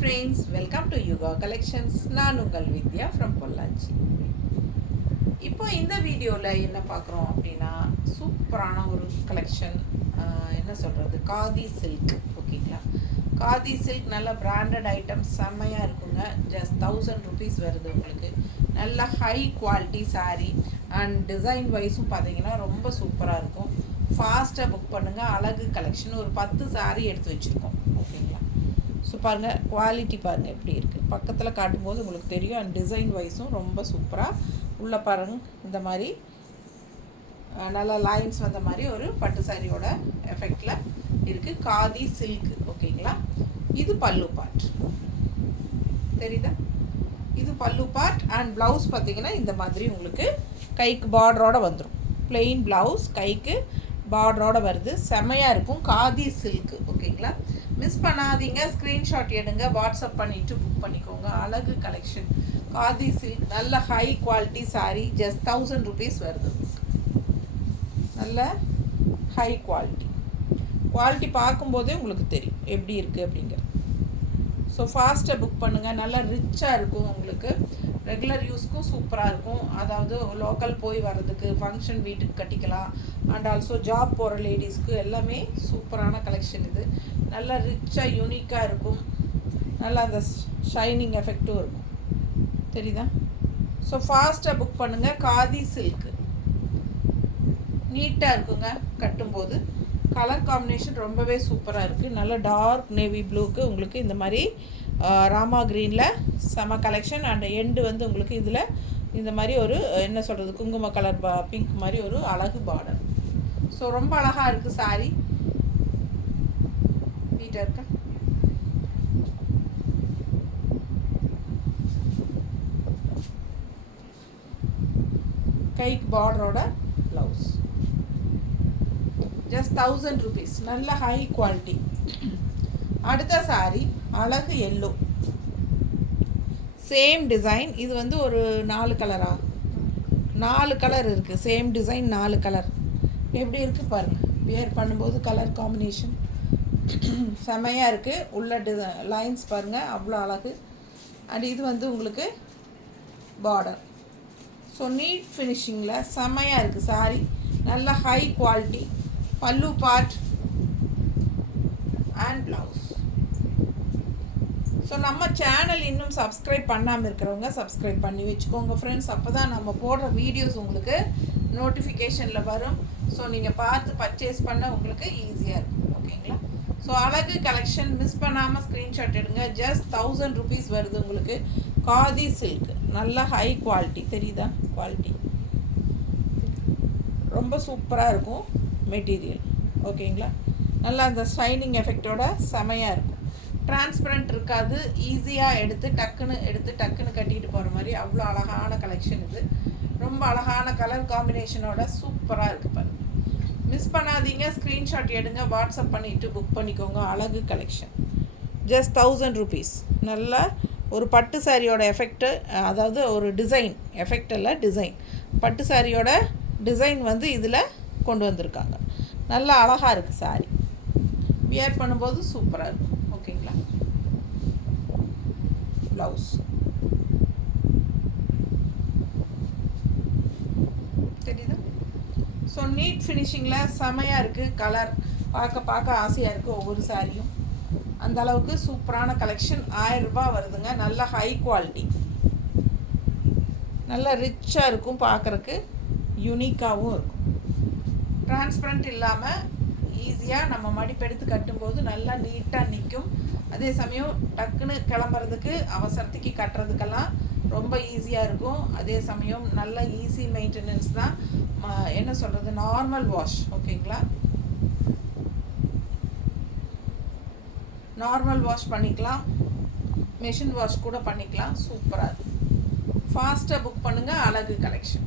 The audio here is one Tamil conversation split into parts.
Friends, welcome to Yuga collections. நான் உங்கள் வித்யா ஃப்ரம் பொள்ளாச்சி. இப்போ இந்த வீடியோவில் என்ன பார்க்குறோம் அப்படின்னா, சூப்பரான ஒரு கலெக்ஷன். என்ன சொல்கிறது, காதி சில்க். ஓகேங்களா, காதி சில்க் நல்ல பிராண்டட் ஐட்டம், செம்மையாக இருக்குங்க. ஜஸ்ட் 1000 rupees வருது உங்களுக்கு. நல்ல high quality sari and design வைஸும் பார்த்தீங்கன்னா ரொம்ப சூப்பராக இருக்கும். ஃபாஸ்ட்டாக புக் பண்ணுங்கள். அழகு கலெக்ஷன் ஒரு 10 சாரீ எடுத்து வச்சுருக்கோம். ஓகேங்களா, ஸோ பாருங்கள், குவாலிட்டி பாருங்கள் எப்படி இருக்குது. பக்கத்தில் காட்டும்போது உங்களுக்கு தெரியும். அண்ட் டிசைன் வைஸும் ரொம்ப சூப்பராக உள்ளே பாருங்கள். இந்த மாதிரி நல்லா லைன்ஸ் வந்த மாதிரி ஒரு பட்டு சாரியோட எஃபெக்டில் இருக்குது. காதி சில்க். ஓகேங்களா, இது பல்லு பார்ட் தெரியுதா? இது பல்லு பார்ட். அண்ட் ப்ளவுஸ் பார்த்திங்கன்னா இந்த மாதிரி உங்களுக்கு கைக்கு பார்டரோடு வந்துடும். பிளெயின் ப்ளவுஸ், கைக்கு பார்டரோடு வருது. செம்மையாக இருக்கும். காதி சில்க். ஓகேங்களா, மிஸ் பண்ணாதீங்க. ஸ்க்ரீன்ஷாட் எடுங்க, வாட்ஸ்அப் பண்ணிவிட்டு புக் பண்ணிக்கோங்க. அழகு கலெக்ஷன். காதி சில்க் நல்ல high quality sari. Just 1000 rupees வருது. நல்ல ஹை குவாலிட்டி. குவாலிட்டி பார்க்கும்போதே உங்களுக்கு தெரியும் எப்படி இருக்குது அப்படிங்கிறது. ஸோ ஃபாஸ்ட்டாக புக் பண்ணுங்கள். நல்லா ரிச்சாக இருக்கும் உங்களுக்கு. ரெகுலர் யூஸ்க்கும் சூப்பராக இருக்கும். அதாவது லோக்கல் போய் வர்றதுக்கு, ஃபங்க்ஷன் வீட்டுக்கு கட்டிக்கலாம். அண்ட் ஆல்சோ ஜாப் போகிற லேடிஸ்க்கு எல்லாமே சூப்பரான கலெக்ஷன் இது. நல்லா ரிச்சாக யூனிக்காக இருக்கும். நல்லா அந்த ஷைனிங் எஃபெக்டும் இருக்கும். தெரியுதா? ஸோ ஃபாஸ்ட்டாக புக் பண்ணுங்கள். காதி சில்க்கு நீட்டாக இருக்குங்க கட்டும்போது. கலர் காம்பினேஷன் ரொம்பவே சூப்பராக இருக்குது. நல்ல டார்க் நேவி ப்ளூக்கு உங்களுக்கு இந்த மாதிரி ராமா க்ரீனில் செம கலெக்ஷன். அண்ட் எண்டு வந்து உங்களுக்கு இதில் இந்த மாதிரி ஒரு என்ன சொல்கிறது, குங்கும கலர் பிங்க் மாதிரி ஒரு அழகு பார்டர். ஸோ ரொம்ப அழகாக இருக்குது சாரீ. நீட்டாக இருக்கா? கைக்கு பார்டரோட ப்ளவுஸ். Just 1000 rupees. நல்ல ஹை குவாலிட்டி. அடுத்த சாரீ அழகு எல்லோ. Same design. இது வந்து ஒரு 4 கலரா, 4 கலர் இருக்குது. Same design 4 colour. எப்படி இருக்குது பாருங்கள். வியர் பண்ணும்போது கலர் காம்பினேஷன் செமையாக இருக்குது. உள்ள லைன்ஸ் பாருங்கள், அவ்வளோ அழகு. அண்ட் இது வந்து உங்களுக்கு பார்டர். ஸோ நீட் ஃபினிஷிங்கில் செமையாக இருக்குது சாரீ. நல்ல ஹை குவாலிட்டி. பல்லு பார்ட் அண்ட் ப்ளவுஸ். ஸோ நம்ம சேனல் இன்னும் சப்ஸ்கிரைப் பண்ணாமல் இருக்கிறவங்க சப்ஸ்கிரைப் பண்ணி வச்சுக்கோங்க ஃப்ரெண்ட்ஸ். அப்போ தான் நம்ம போடுற வீடியோஸ் உங்களுக்கு நோட்டிஃபிகேஷனில் வரும். ஸோ நீங்கள் பார்த்து பர்ச்சேஸ் பண்ண உங்களுக்கு ஈஸியாக இருக்கும். ஓகேங்களா, ஸோ அழகு கலெக்ஷன். மிஸ் பண்ணாமல் ஸ்க்ரீன்ஷாட் எடுங்க. ஜஸ்ட் 1000 rupees வருது உங்களுக்கு. காதி சில்க் நல்ல ஹை குவாலிட்டி. தெரியுதா குவாலிட்டி? ரொம்ப சூப்பராக இருக்கும் மெட்டீரியல். ஓகேங்களா, நல்லா அந்த ஷைனிங் எஃபெக்டோட செமையாக இருக்கும். டிரான்ஸ்பரண்ட் இருக்காது. ஈஸியாக எடுத்து டக்குன்னு கட்டிட்டு போகிற மாதிரி அவ்வளோ அழகான கலெக்ஷன் இது. ரொம்ப அழகான கலர் காம்பினேஷனோட சூப்பராக இருக்குது பாருங்கள். மிஸ் பண்ணாதீங்க. ஸ்க்ரீன்ஷாட் எடுங்க, வாட்ஸ்அப் பண்ணிவிட்டு புக் பண்ணிக்கோங்க. அழகு கலெக்ஷன். Just 1000 rupees. நல்ல ஒரு பட்டு சாரியோட எஃபெக்ட்டு, அதாவது ஒரு டிசைன் எஃபெக்ட் இல்லை, டிசைன். பட்டு சாரியோட டிசைன் வந்து இதில் கொண்டு வந்திருக்காங்க. நல்லா அழகாக இருக்குது சாரீ. வியர் பண்ணும்போது சூப்பராக இருக்கும். ஓகேங்களா, ப்ளவுஸ் தெரியுதா? ஸோ நீட் ஃபினிஷிங்கில் செமையாக இருக்குது. கலர் பார்க்க ஆசையாக இருக்குது ஒவ்வொரு சாரியும். அந்த அளவுக்கு சூப்பரான கலெக்ஷன். 1000 ரூபாய் வருதுங்க. நல்ல ஹை குவாலிட்டி. நல்லா ரிச்சாக இருக்கும். பார்க்குறக்கு யூனிக்காகவும் இருக்கும். டிரான்ஸ்பரண்ட் இல்லாமல் ஈஸியாக நம்ம மடிப்பெடுத்து கட்டும்போது நல்லா நீட்டாக நிற்கும். அதே சமயம் டக்குன்னு கிளம்புறதுக்கு, அவசரத்துக்கு கட்டுறதுக்கெல்லாம் ரொம்ப ஈஸியாக இருக்கும். அதே சமயம் நல்ல ஈஸி மெயின்டெனன்ஸ் தான். என்ன சொல்கிறது, நார்மல் வாஷ். ஓகேங்களா, நார்மல் வாஷ் பண்ணிக்கலாம், மெஷின் வாஷ் கூட பண்ணிக்கலாம். சூப்பராக இருக்கும். ஃபாஸ்ட்டாக புக் பண்ணுங்கள். அழகு கலெக்ஷன்.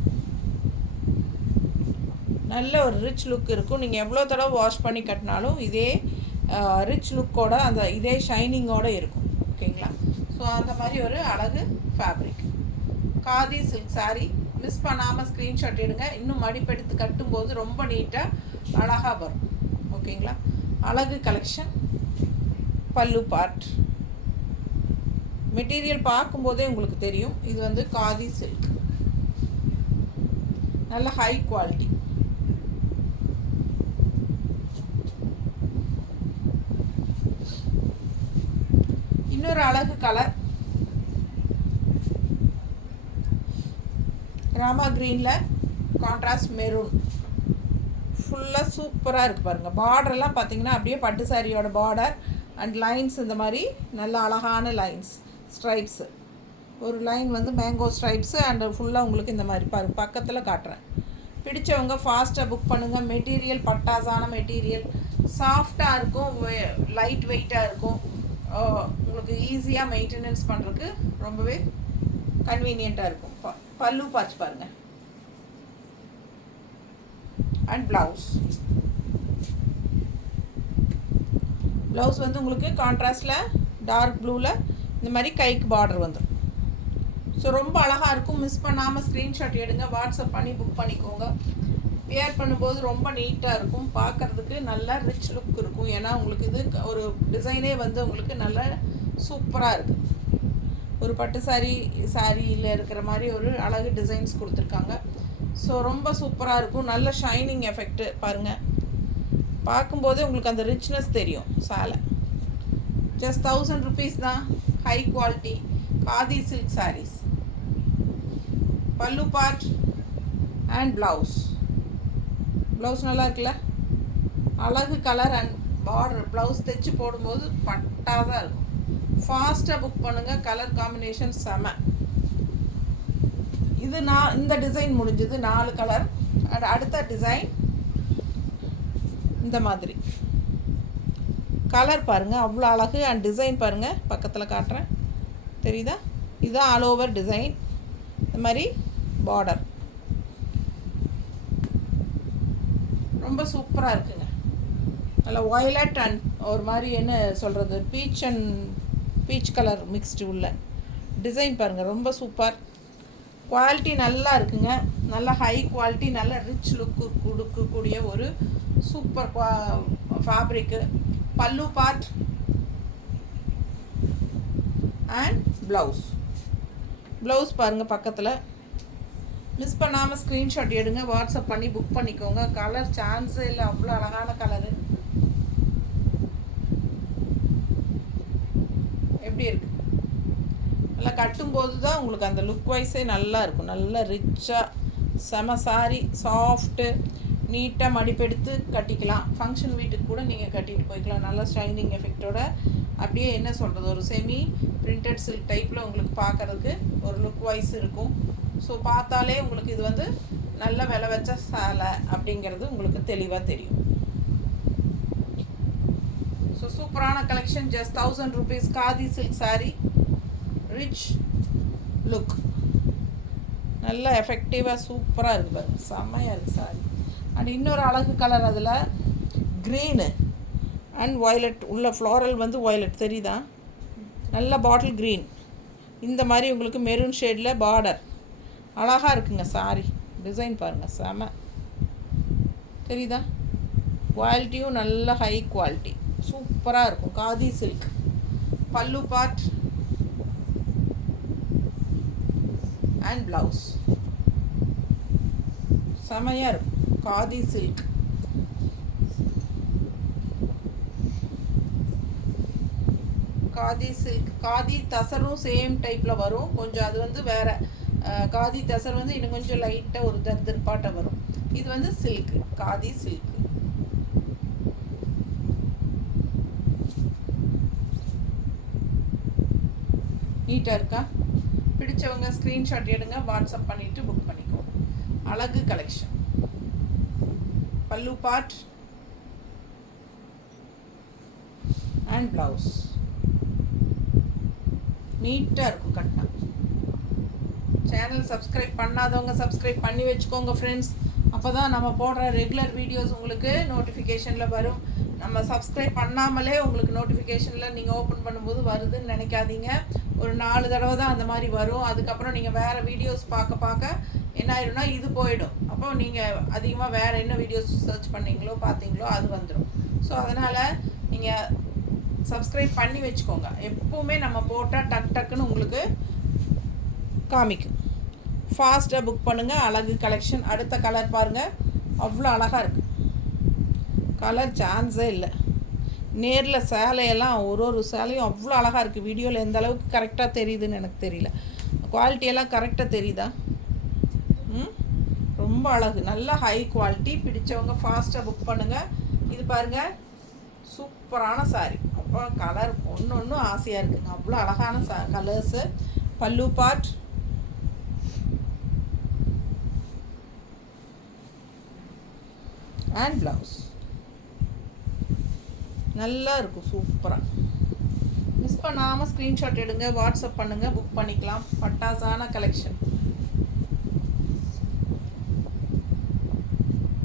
நல்ல ஒரு ரிச் லுக் இருக்கும். நீங்கள் எவ்வளோ தடவை வாஷ் பண்ணி கட்டினாலும் இதே ரிச் லுக்கோட, அந்த இதே ஷைனிங்கோடு இருக்கும். ஓகேங்களா, ஸோ அந்த மாதிரி ஒரு அழகு fabric. Khadi silk sari. Miss பண்ணாமல் ஸ்க்ரீன்ஷாட் எடுங்க. இன்னும் மடிப்பெடுத்து கட்டும்போது ரொம்ப நீட்டாக அழகாக வரும். ஓகேங்களா, அழகு கலெக்ஷன். பல்லு பார்ட் மெட்டீரியல் பார்க்கும்போதே உங்களுக்கு தெரியும். இது வந்து காதி சில்க், நல்ல ஹை குவாலிட்டி. இன்னொரு அழகு கலர் ராமா க்ரீனில் கான்ட்ராஸ்ட் மெரூன், ஃபுல்லாக சூப்பராக இருக்குது பாருங்கள். பார்டர்லாம் பார்த்தீங்கன்னா அப்படியே பட்டு சாரியோட பார்டர் அண்ட் லைன்ஸ் இந்த மாதிரி நல்ல அழகான லைன்ஸ், ஸ்ட்ரைப்ஸு. ஒரு லைன் வந்து மேங்கோ ஸ்ட்ரைப்ஸு அண்ட் ஃபுல்லாக உங்களுக்கு இந்த மாதிரி பக்கத்தில் காட்டுறேன். பிடிச்சவங்க ஃபாஸ்ட்டாக புக் பண்ணுங்கள். மெட்டீரியல் பட்டாசான மெட்டீரியல், சாஃப்டாக இருக்கும், லைட் வெயிட்டாக இருக்கும். உங்களுக்கு ஈஸியாக மெயின்டெனன்ஸ் பண்ணுறதுக்கு ரொம்பவே கன்வீனியண்ட்டாக இருக்கும். பல்லு பார்த்து பாருங்கள். அண்ட் ப்ளவுஸ் வந்து உங்களுக்கு கான்ட்ராஸ்டில் டார்க் ப்ளூவில் இந்த மாதிரி கைக்கு பார்டர் வந்துடும். ஸோ ரொம்ப அழகாக இருக்கும். மிஸ் பண்ணாமல் ஸ்க்ரீன்ஷாட் எடுங்க, வாட்ஸ்அப் பண்ணி புக் பண்ணிக்கோங்க. வியர் பண்ணும்போது ரொம்ப நீட்டாக இருக்கும், பார்க்குறதுக்கு நல்ல ரிச் லுக் இருக்கும். ஏன்னா உங்களுக்கு இது ஒரு டிசைனே வந்து உங்களுக்கு நல்ல சூப்பராக இருக்குது. ஒரு பட்டு சாரியில் இருக்கிற மாதிரி ஒரு அழகு டிசைன்ஸ் கொடுத்துருக்காங்க. ஸோ ரொம்ப சூப்பராக இருக்கும். நல்ல ஷைனிங் எஃபெக்ட்டு பாருங்கள், பார்க்கும்போதே உங்களுக்கு அந்த ரிச்னஸ் தெரியும். சேலை ஜஸ்ட் 1000 rupees தான். High quality khadi silk sarees. Pallu part and blouse நல்லா இருக்குல்ல, அழகு கலர் அண்ட் பார்டர். ப்ளவுஸ் தைச்சு போடும்போது பட்டாக தான் இருக்கும். ஃபாஸ்ட்டாக புக் பண்ணுங்கள், கலர் காம்பினேஷன் செம. இது இந்த டிசைன் முடிஞ்சது, 4 கலர். அண்ட் அடுத்த டிசைன் இந்த மாதிரி கலர் பாருங்கள், அவ்வளோ அழகு. அண்ட் டிசைன் பாருங்கள், பக்கத்தில் காட்டுறேன், தெரியுதா? இதுதான் ஆல் ஓவர் டிசைன். இந்த மாதிரி பார்டர் ரொம்ப சூப்பராக இருக்குங்க. நல்லா வயலட் அண்ட் ஒரு மாதிரி என்ன சொல்கிறது, பீச் கலர் மிக்ஸ்டு உள்ள டிசைன் பாருங்கள், ரொம்ப சூப்பர். குவாலிட்டி நல்லா இருக்குங்க, நல்ல ஹை குவாலிட்டி, நல்ல ரிச் லுக்கு கொடுக்கக்கூடிய ஒரு சூப்பர் ஃபேப்ரிக்கு. பல்லு பார்ட் அண்ட் ப்ளவுஸ் பாருங்கள் பக்கத்தில். மிஸ் பண்ணாமல் ஸ்க்ரீன்ஷாட் எடுங்க, வாட்ஸ்அப் பண்ணி புக் பண்ணிக்கோங்க. கலர் சான்ஸே இல்லை, அவ்வளோ அழகான கலரு. எப்படி இருக்கு? நல்லா கட்டும்போது தான் உங்களுக்கு அந்த லுக் வைஸே நல்லா இருக்கும். நல்லா ரிச்சாக செம சாரி, சாஃப்ட்டு, நீட்டாக மடிப்பெடுத்து கட்டிக்கலாம். ஃபங்க்ஷன் வீட்டுக்கு கூட நீங்கள் கட்டிட்டு போய்க்கலாம். நல்லா ஷைனிங் எஃபெக்டோட அப்படியே என்ன சொல்கிறது, ஒரு செமி பிரிண்டட் சில்க் டைப்பில் உங்களுக்கு பார்க்குறதுக்கு ஒரு லுக் வைஸ் இருக்கும். ஸோ பார்த்தாலே உங்களுக்கு இது வந்து நல்ல விலை வச்ச சேலை அப்படிங்கிறது உங்களுக்கு தெளிவாக தெரியும். ஸோ சூப்பரான collection. Just 1000 rupees khadi silk sari, rich look, நல்ல எஃபெக்டிவாக சூப்பராக இருக்குது பாருங்கள், செம்மையாக இருக்குது சாரி. அண்ட் இன்னொரு அழகு கலர், அதில் க்ரீனு அண்ட் வயலட் உள்ள, ஃப்ளாரல் வந்து வயலட் தெரியுதா? நல்ல பாட்டில் க்ரீன், இந்த மாதிரி உங்களுக்கு மெரூன் ஷேடில் பார்டர் அழகாக இருக்குங்க. சாரி டிசைன் பாருங்கள், செம தெரியுதா? குவாலிட்டியும் நல்ல ஹை குவாலிட்டி, சூப்பராக இருக்கும். காதி சில்க். பல்லு பார்ட் அண்ட் ப்ளவுஸ் செமையாக இருக்கும். காதி சில்க். காதி தசரும் சேம் டைப்பில் வரும். கொஞ்சம் அது வந்து வேறு. காதி தசர் வந்து இன்னும் கொஞ்சம் லைட்டாக ஒரு தர்பாட்டை வரும். இது வந்து சில்க்கு, காதி சில்க்கு. நீட்டாக இருக்கா? பிடிச்சவங்க ஸ்க்ரீன்ஷாட் எடுங்க, வாட்ஸ்அப் பண்ணிவிட்டு புக் பண்ணிக்கோங்க. அழகு கலெக்ஷன். பல்லு பார்ட் அண்ட் ப்ளவுஸ் நீட்டாக இருக்கும் கட்டினா. சேனல் சப்ஸ்கிரைப் பண்ணாதவங்க சப்ஸ்கிரைப் பண்ணி வச்சுக்கோங்க ஃப்ரெண்ட்ஸ். அப்போ தான் நம்ம போடுற ரெகுலர் வீடியோஸ் உங்களுக்கு நோட்டிஃபிகேஷனில் வரும். நம்ம சப்ஸ்கிரைப் பண்ணாமலே உங்களுக்கு நோட்டிஃபிகேஷனில் நீங்கள் ஓப்பன் பண்ணும்போது வருதுன்னு நினைக்காதீங்க. ஒரு 4 தடவை தான் அந்த மாதிரி வரும். அதுக்கப்புறம் நீங்கள் வேறு வீடியோஸ் பார்க்க என்ன ஆயிடும்னா இது போயிடும். அப்போ நீங்கள் அதிகமாக வேறு என்ன வீடியோஸ் சர்ச் பண்ணீங்களோ பார்த்தீங்களோ அது வந்துடும். ஸோ அதனால் நீங்கள் சப்ஸ்கிரைப் பண்ணி வச்சுக்கோங்க. எப்போவுமே நம்ம போட்டால் டக் டக்குன்னு உங்களுக்கு காமிக்கும். ஃபாஸ்ட்டாக புக் பண்ணுங்கள். அழகு கலெக்ஷன். அடுத்த கலர் பாருங்கள், அவ்வளோ அழகாக இருக்குது. கலர் சான்ஸே இல்லை. நேரில் சேலையெல்லாம் ஒரு சேலையும் அவ்வளோ அழகாக இருக்குது. வீடியோவில் எந்த அளவுக்கு கரெக்டாக தெரியுதுன்னு எனக்கு தெரியல. குவாலிட்டியெல்லாம் கரெக்டாக தெரியுதா? ரொம்ப அழகு, நல்ல ஹை குவாலிட்டி. பிடிச்சவங்க ஃபாஸ்ட்டாக புக் பண்ணுங்கள். இது பாருங்கள், சூப்பரான சாரீ. அப்போ கலர் ஒன்று ஆசையாக இருக்குங்க. அவ்வளோ அழகான கலர்ஸு. பல்லு பார்ட், அண்ட் ப்ளவுஸ் நல்லா இருக்கும், சூப்பராக. மிஸ் பண்ணாமல் ஸ்க்ரீன்ஷாட் எடுங்க, வாட்ஸ்அப் பண்ணுங்கள், புக் பண்ணிக்கலாம். பட்டாசான கலெக்ஷன்.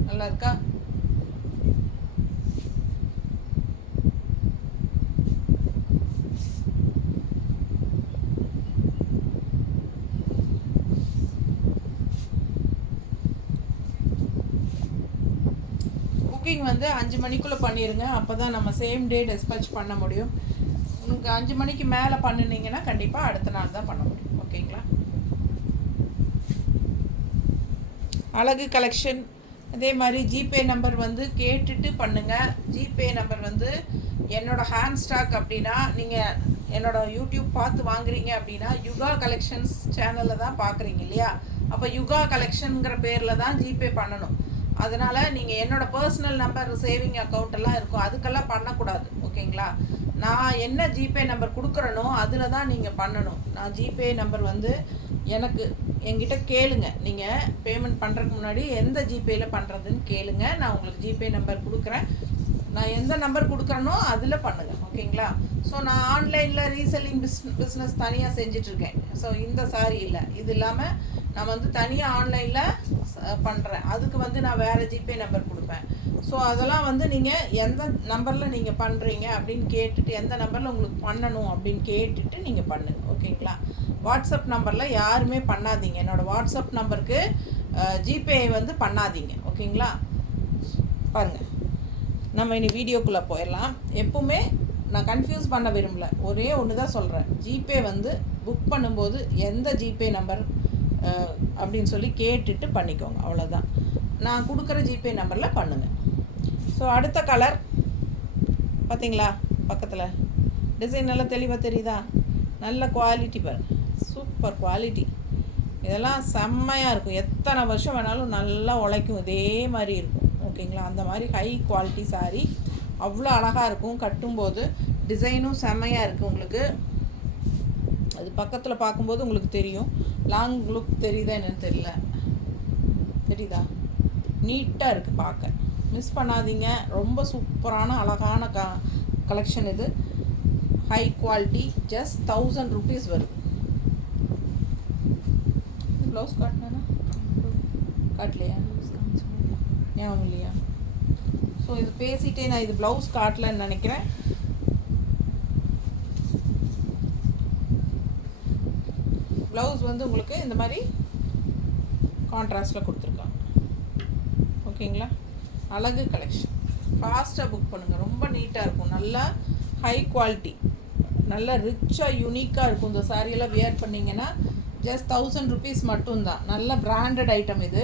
நல்லா இருக்கா? புக்கிங் வந்து 5 மணிக்குள்ளே பண்ணிடுங்க. அப்போ தான் நம்ம சேம் டே டிஸ்பேச் பண்ண முடியும். உங்களுக்கு 5 மணிக்கு மேலே பண்ணினீங்கன்னா கண்டிப்பாக அடுத்த நாள் தான் பண்ண முடியும். ஓகேங்களா? அழகு கலெக்ஷன். அதே மாதிரி ஜிபே நம்பர் வந்து கேட்டுட்டு பண்ணுங்கள். ஜிபே நம்பர் வந்து என்னோடய ஹேண்ட் ஸ்டாக் அப்படின்னா, நீங்கள் என்னோடய யூடியூப் பார்த்து வாங்குறீங்க அப்படின்னா யுகா கலெக்ஷன்ஸ் சேனலில் தான் பார்க்குறீங்க இல்லையா? அப்போ யுகா கலெக்ஷனுங்கிற பேரில் தான் ஜிபே பண்ணணும். அதனால் நீங்கள் என்னோடய பர்சனல் நம்பர், சேவிங் அக்கௌண்ட்டெல்லாம் இருக்கும், அதுக்கெல்லாம் பண்ணக்கூடாது. ஓகேங்களா? நான் என்ன ஜிபே நம்பர் கொடுக்குறேனோ அதில் தான் நீங்கள் பண்ணணும். நான் ஜிபே நம்பர் வந்து என்கிட்ட கேளுங்க. நீங்கள் பேமெண்ட் பண்ணுறதுக்கு முன்னாடி எந்த ஜிபேயில் பண்ணுறதுன்னு கேளுங்க. நான் உங்களுக்கு ஜிபே நம்பர் கொடுக்குறேன். நான் எந்த நம்பர் கொடுக்குறேனோ அதில் பண்ணுங்கள். ஓகேங்களா? ஸோ நான் ஆன்லைனில் ரீசெல்லிங் பிஸ்னஸ் தனியாக செஞ்சிட்ருக்கேன். ஸோ இந்த சாரி இல்லை, இது இல்லாமல் நான் வந்து தனியாக ஆன்லைனில் பண்ணுறேன். அதுக்கு வந்து நான் வேறு ஜிபே நம்பர் கொடுப்பேன். ஸோ அதெல்லாம் வந்து நீங்கள் எந்த நம்பரில் நீங்கள் பண்ணுறீங்க அப்படின்னு கேட்டுட்டு, எந்த நம்பரில் உங்களுக்கு பண்ணணும் அப்படின்னு கேட்டுட்டு நீங்கள் பண்ணுங்கள். ஓகேங்களா? வாட்ஸ்அப் நம்பரில் யாருமே பண்ணாதீங்க. என்னோடய வாட்ஸ்அப் நம்பருக்கு ஜிபே வந்து பண்ணாதீங்க. ஓகேங்களா? பாருங்கள், நம்ம இனி வீடியோக்குள்ளே போயிடலாம். எப்பவுமே நான் கன்ஃபியூஸ் பண்ண விரும்பல. ஒரே ஒன்று தான் சொல்கிறேன். ஜிபே வந்து புக் பண்ணும்போது எந்த ஜிபே நம்பர் அப்படின்னு சொல்லி கேட்டுட்டு பண்ணிக்கோங்க. அவ்வளோதான். நான் கொடுக்குற ஜிபே நம்பரில் பண்ணுங்கள். ஸோ அடுத்த கலர் பார்த்தீங்களா? பக்கத்தில் டிசைன் நல்லா தெளிவாக தெரியுதா? நல்ல குவாலிட்டி பாருங்கள், சூப்பர் குவாலிட்டி. இதெல்லாம் செம்மையாக இருக்கும். எத்தனை வருஷம் வேணாலும் நல்லா உழைக்கும். இதே மாதிரி இருக்கும். ஓகேங்களா? அந்த மாதிரி ஹை குவாலிட்டி சாரீ. அவ்வளோ அழகாக இருக்கும். கட்டும்போது டிசைனும் செம்மையாக இருக்குது. உங்களுக்கு அது பக்கத்தில் பார்க்கும்போது உங்களுக்கு தெரியும். லாங் லுக் தெரியுதா என்னன்னு தெரியல. தெரியுதா? நீட்டாக இருக்குது பார்க்க. மிஸ் பண்ணாதீங்க. ரொம்ப சூப்பரான அழகான கலெக்ஷன் இது. High quality. ஜஸ்ட் 1000 rupees வருது. ப்ளவுஸ் காட்டினா காட்டலையா? ஞாபகம் இல்லையா? ஸோ இது பேசிகிட்டே நான் இது ப்ளவுஸ் காட்டலன்னு நினைக்கிறேன். ப்ளவுஸ் வந்து உங்களுக்கு இந்த மாதிரி கான்ட்ராஸ்டில் கொடுத்துருக்காங்க. ஓகேங்களா? அழகு கலெக்ஷன். ஃபாஸ்ட்டாக புக் பண்ணுங்கள். ரொம்ப நீட்டாக இருக்கும். நல்லா ஹை குவாலிட்டி, நல்லா ரிச்சாக யூனிக்காக இருக்கும். இந்த சாரியெல்லாம் வியர் பண்ணிங்கன்னா ஜஸ்ட் 1000 rupees மட்டும்தான். நல்ல பிராண்டட் ஐட்டம் இது.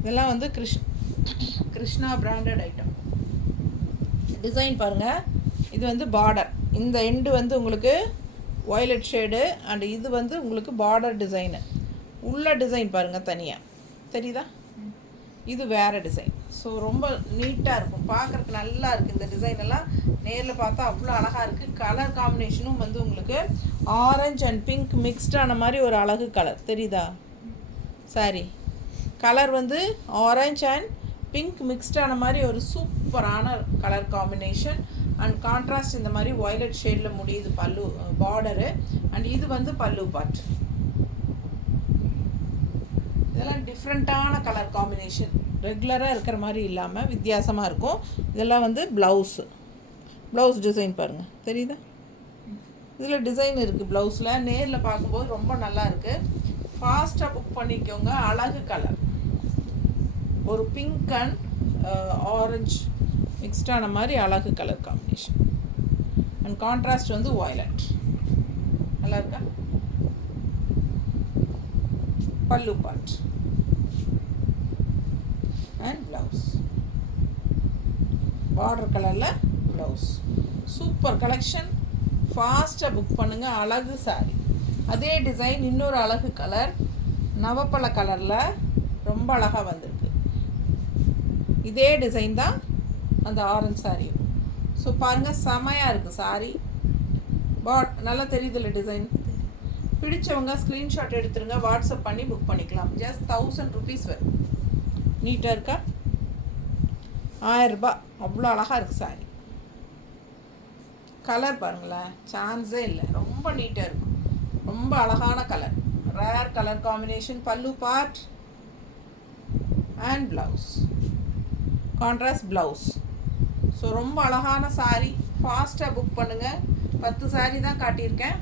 இதெல்லாம் வந்து கிருஷ்ணா பிராண்டட் ஐட்டம். டிசைன் பாருங்கள். இது வந்து பார்டர். இந்த எண்டு வந்து உங்களுக்கு வயலட் ஷேடு அண்ட் இது வந்து உங்களுக்கு பார்டர் டிசைனு. உள்ள டிசைன் பாருங்கள் தனியாக தெரியுதா? இது வேறு டிசைன். ஸோ ரொம்ப நீட்டாக இருக்கும். பார்க்குறதுக்கு நல்லா இருக்குது. இந்த டிசைன் எல்லாம் நேரில் பார்த்தா அவ்வளோ அழகாக இருக்குது. கலர் காம்பினேஷனும் வந்து உங்களுக்கு ஆரஞ்ச் அண்ட் பிங்க் மிக்ஸ்டான மாதிரி ஒரு அழகு கலர் தெரியுதா? சாரி கலர் வந்து ஆரஞ்ச் அண்ட் பிங்க் மிக்ஸ்டான மாதிரி ஒரு சூப்பரான கலர் காம்பினேஷன். அண்ட் கான்ட்ராஸ்ட் இந்த மாதிரி வயலட் ஷேடில் முடியுது பல்லு பார்டரு. அண்ட் இது வந்து பல்லு பார்ட். இதெல்லாம் டிஃப்ரெண்ட்டான கலர் காம்பினேஷன். ரெகுலராக இருக்கிற மாதிரி இல்லாமல் வித்தியாசமாக இருக்கும். இதெல்லாம் வந்து ப்ளவுஸ் டிசைன் பாருங்கள் தெரியுதா? இதில் டிசைன் இருக்குது ப்ளவுஸில். நேரில் பார்க்கும்போது ரொம்ப நல்லா இருக்குது. ஃபாஸ்ட்டாக புக் பண்ணிக்கோங்க. அழகு கலர். ஒரு பிங்க் அண்ட் ஆரஞ்சு மிக்ஸ்டான மாதிரி அழகு கலர் காம்பினேஷன். அண்ட் கான்ட்ராஸ்ட் வந்து வயலட். நல்லா இருக்கா? பல்லு பார்ட் அண்ட் ப்ளவுஸ் பார்டர் கலரில் ப்ளவுஸ். Super collection. ஃபாஸ்ட்டாக புக் பண்ணுங்கள். அழகு சாரி. அதே டிசைன் இன்னொரு அழகு கலர் நவப்பழ கலரில் ரொம்ப அழகாக வந்திருக்கு. இதே டிசைன் தான் அந்த ஆரஞ்சு சாரியும். ஸோ பாருங்கள், செமையாக இருக்குது சாரி. நல்லா தெரியுதுல்ல டிசைன்? பிடிச்சவங்க ஸ்க்ரீன்ஷாட் எடுத்துருங்க, வாட்ஸ்அப் பண்ணி புக் பண்ணிக்கலாம். ஜஸ்ட் 1000 rupees வரும். நீட்டாக இருக்கா? 1000 ரூபாய். அவ்வளோ அழகாக இருக்குது சாரி. கலர் பாருங்களேன், சான்ஸே இல்லை. ரொம்ப நீட்டாக இருக்கும். ரொம்ப அழகான கலர், ரேர் கலர் காம்பினேஷன். பல்லு part and blouse, contrast blouse. So ரொம்ப அழகான சாரி. ஃபாஸ்ட்டாக புக் பண்ணுங்கள். 10 சாரி தான் காட்டியிருக்கேன்.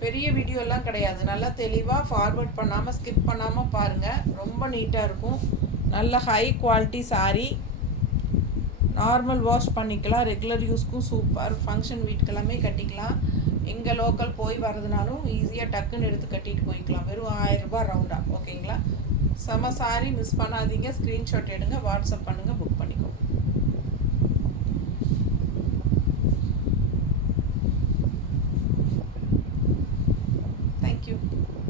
பெரிய வீடியோலாம் கிடையாது. நல்லா தெளிவாக ஃபார்வர்ட் பண்ணாமல் ஸ்கிப் பண்ணாமல் பாருங்கள். ரொம்ப நீட்டாக இருக்கும். நல்ல high quality sari. Normal wash பண்ணிக்கலாம். ரெகுலர் யூஸ்க்கும் சூப்பர். ஃபங்க்ஷன் வீட்டுக்கெல்லாமே கட்டிக்கலாம். எங்கே லோக்கல் போய் வரதுனாலும் ஈஸியாக டக்குன்னு எடுத்து கட்டிட்டு போய்க்கலாம். வெறும் 1000 ரூபாய் ரவுண்டாக. ஓகேங்களா? செம சாரி. மிஸ் பண்ணாதீங்க. ஸ்க்ரீன்ஷாட் எடுங்க, வாட்ஸ்அப் பண்ணுங்கள், புக் பண்ணிக்கோங்க.